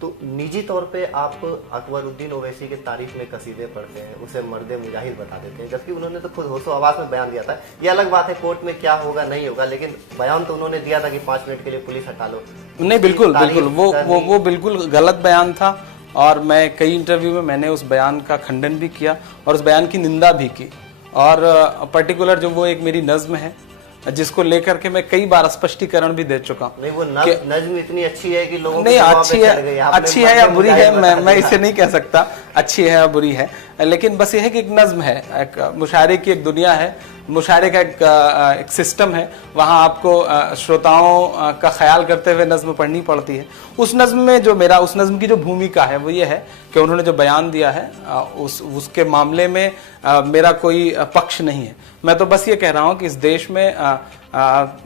तो निजी तौर पे आप अकबरुद्दीन ओवैसी के तारीफ में कसीदे पढ़ते हैं, उसे मर्द मुजाहिद बता देते हैं, जबकि उन्होंने तो खुद होशो आवाज में बयान दिया था। ये अलग बात है कोर्ट में क्या होगा नहीं होगा, लेकिन बयान तो उन्होंने दिया था कि 5 मिनट के लिए पुलिस हटा लो। नहीं, बिल्कुल बिल्कुल वो बिल्कुल गलत बयान था, और मैं कई इंटरव्यू में मैंने उस बयान का खंडन भी किया और उस बयान की निंदा भी की। और पर्टिकुलर जो वो एक मेरी नज्म है जिसको लेकर के मैं कई बार स्पष्टीकरण भी दे चुका हूँ। नहीं, वो नज्म इतनी अच्छी है कि लोगों नहीं, अच्छी है या बुरी है, मैं इसे नहीं कह सकता अच्छी है या बुरी है, लेकिन बस ये है कि एक नज्म है, एक मुशायरे की एक दुनिया है, मुशायरे का एक सिस्टम है, वहाँ आपको श्रोताओं का ख्याल करते हुए नज्म पढ़नी पड़ती है। उस नज्म में जो मेरा, उस नज्म की जो भूमिका है वो ये है कि उन्होंने जो बयान दिया है उसके मामले में मेरा कोई पक्ष नहीं है। मैं तो बस ये कह रहा हूँ कि इस देश में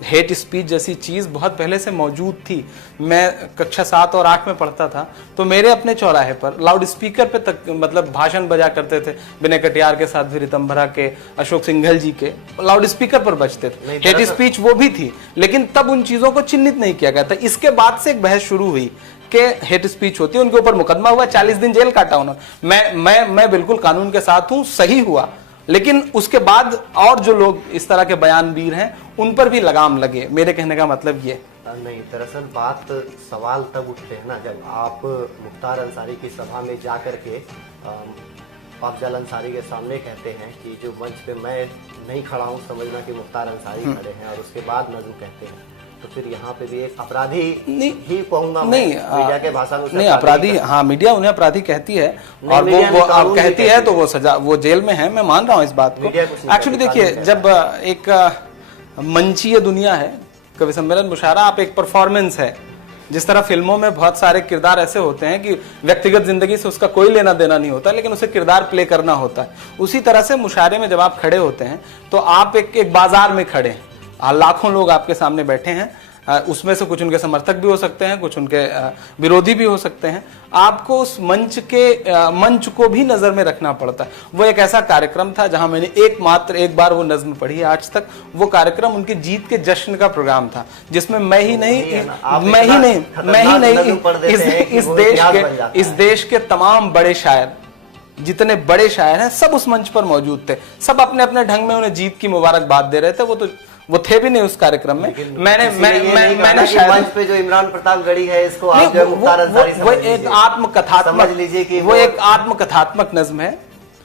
हेट स्पीच जैसी चीज़ बहुत पहले से मौजूद थी। मैं कक्षा 7 और 8 में पढ़ता था तो मेरे अपने चौराहे पर लाउड स्पीकर पे तक मतलब भाषण बजा करते थे, विनय कटियार के, साध्वी ऋतंभरा के, अशोक सिंघल जी के लाउड स्पीकर पर बजते थे। हेट स्पीच वो भी थी, लेकिन तब उन चीज़ों को चिन्हित नहीं किया गया था। इसके बाद से एक बहस शुरू हुई कि हेट स्पीच होती है, उनके ऊपर मुकदमा हुआ, 40 दिन जेल काटा उन्होंने। मैं बिल्कुल कानून के साथ हूँ, सही हुआ, लेकिन उसके बाद और जो लोग इस तरह के बयानवीर हैं उन पर भी लगाम लगे। मेरे कहने का मतलब ये नहीं, दरअसल सवाल तब उठते हैं ना जब आप मुख्तार अंसारी की सभा में जा करके अफजल अंसारी के सामने कहते हैं कि जो मंच पे मैं नहीं खड़ा हूँ समझना कि मुख्तार अंसारी खड़े हैं, और उसके बाद नजू कहते हैं। तो फिर यहाँ पे भी एक अपराधी ही कहूंगा मैं, मीडिया के भाषा में नहीं अपराधी, हाँ मीडिया उन्हें अपराधी कहती है, और वो कहती है तो वो सजा, वो जेल में है, मैं मान रहा हूँ इस बात को। एक्चुअली देखिए, जब एक मंचीय दुनिया है, कवि सम्मेलन मुशायरा आप एक परफॉर्मेंस है, जिस तरह फिल्मों में बहुत सारे किरदार ऐसे होते हैं कि व्यक्तिगत जिंदगी से उसका कोई लेना देना नहीं होता, लेकिन उसे किरदार प्ले करना होता है। उसी तरह से मुशायरे में जब आप खड़े होते हैं तो आप एक बाजार में खड़े हैं, लाखों लोग आपके सामने बैठे हैं, उसमें से कुछ उनके समर्थक भी हो सकते हैं, कुछ उनके विरोधी भी हो सकते हैं। आपको उस मंच को भी नजर में रखना पड़ता है। वो एक ऐसा कार्यक्रम था जहां मैंने एक बार वो नज्म पढ़ी है आज तक। वो कार्यक्रम उनकी जीत के जश्न का प्रोग्राम था, जिसमें मैं ही नहीं इस देश के तमाम बड़े शायर, जितने बड़े शायर हैं, सब उस मंच पर मौजूद थे। सब अपने अपने ढंग में उन्हें जीत की मुबारकबाद दे रहे थे। वो थे भी नहीं उस कार्यक्रम में। मैंने शायद मंच पे जो इमरान प्रताप गढ़ी है, इसको आप जो मुख्तार अंसारी वो एक आत्मकथात्मक, समझ लीजिए कि वो एक आत्मकथात्मक नज्म है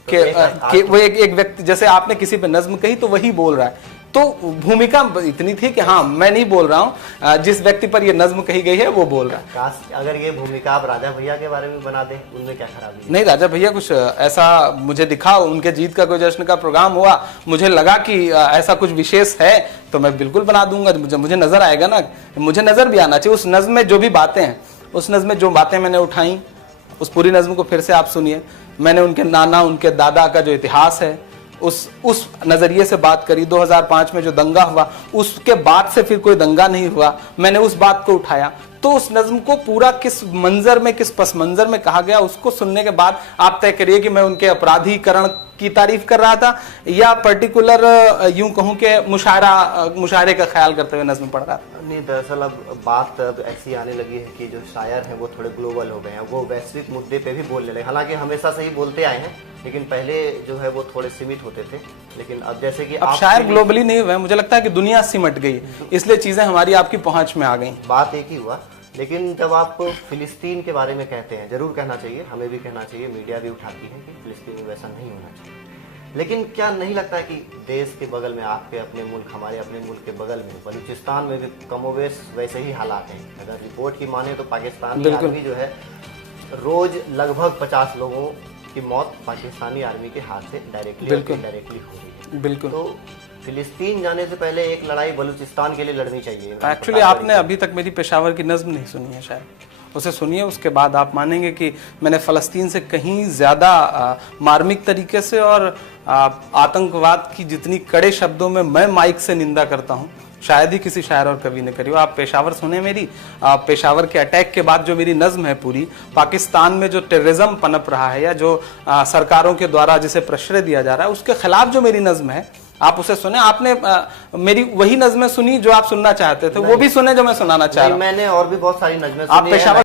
कि वो एक व्यक्ति, जैसे आपने किसी पे नज्म कही तो वही बोल रहा है। तो भूमिका इतनी थी कि हाँ, मैं नहीं बोल रहा हूँ, जिस व्यक्ति पर ये नज्म कही गई है वो बोल रहा है। काश अगर ये भूमिका आप राजा भैया के बारे में बना दें, उनमें क्या खराबी? नहीं, राजा भैया कुछ ऐसा मुझे दिखा, उनके जीत का कोई जश्न का प्रोग्राम हुआ, मुझे लगा कि ऐसा कुछ विशेष है तो मैं बिल्कुल बना दूंगा। मुझे नजर आएगा ना, मुझे नजर भी आना चाहिए। उस नज्म में जो भी बातें हैं, उस नज्म में जो बातें मैंने उठाई, उस पूरी नज्म को फिर से आप सुनिए। मैंने उनके नाना, उनके दादा का जो इतिहास है उस नजरिए से बात करी। 2005 में जो दंगा हुआ, उसके बाद से फिर कोई दंगा नहीं हुआ, मैंने उस बात को उठाया। तो उस नज्म को पूरा किस मंजर में, किस पस मंजर में कहा गया, उसको सुनने के बाद आप तय करिए कि मैं उनके अपराधीकरण की तारीफ कर रहा था या पर्टिकुलर यूं कहूं कि मुशायरे का ख्याल करते हुए नज्म पढ़ रहा था। नहीं, दरअसल अब बात ऐसी आने लगी है कि जो शायर हैं वो थोड़े ग्लोबल हो गए हैं, वो वैश्विक मुद्दे पे भी बोलने लगे। हालांकि हमेशा से ही बोलते आए हैं, लेकिन पहले जो है वो थोड़े सीमित होते थे। लेकिन अब जैसे कि अब शायर ग्लोबली नहीं हुए, मुझे लगता है कि दुनिया सिमट गई, इसलिए चीजें हमारी आपकी पहुंच में आ गई। बात एक ही हुआ। लेकिन जब आप फिलिस्तीन के बारे में कहते हैं, जरूर कहना चाहिए, हमें भी कहना चाहिए, मीडिया भी उठाती है कि फिलिस्तीन में वैसा नहीं होना चाहिए, लेकिन क्या नहीं लगता कि देश के बगल में, आपके अपने मुल्क, हमारे अपने मुल्क के बगल में बलूचिस्तान में भी कमोवेश वैसे ही हालात हैं? अगर रिपोर्ट की माने तो पाकिस्तानी आर्मी जो है रोज लगभग 50 लोगों की मौत पाकिस्तानी आर्मी के हाथ से डायरेक्टली हो रही है। बिल्कुल। तो फिलिस्तीन जाने से पहले एक लड़ाई बलूचिस्तान के लिए लड़नी चाहिए। एक्चुअली आपने अभी तक मेरी पेशावर की नज्म नहीं सुनी है, शायद उसे सुनिए, उसके बाद आप मानेंगे कि मैंने फ़लस्तीन से कहीं ज़्यादा मार्मिक तरीके से और आतंकवाद की जितनी कड़े शब्दों में मैं माइक से निंदा करता हूँ, शायद ही किसी शायर और कवि ने करी हो। आप पेशावर सुने मेरी, पेशावर के अटैक के बाद जो मेरी नज्म है पूरी, पाकिस्तान में जो टेररिज्म पनप रहा है या जो सरकारों के द्वारा जिसे प्रश्रय दिया जा रहा है, उसके खिलाफ जो मेरी नज्म है, आप उसे सुने। आपने मेरी वही नज़में सुनी जो आप सुनना चाहते थे, वो भी सुने जो मैं सुनाना चाह रहा हूं। मैंने और भी बहुत सारी नज़में सुनी। आप पेशावर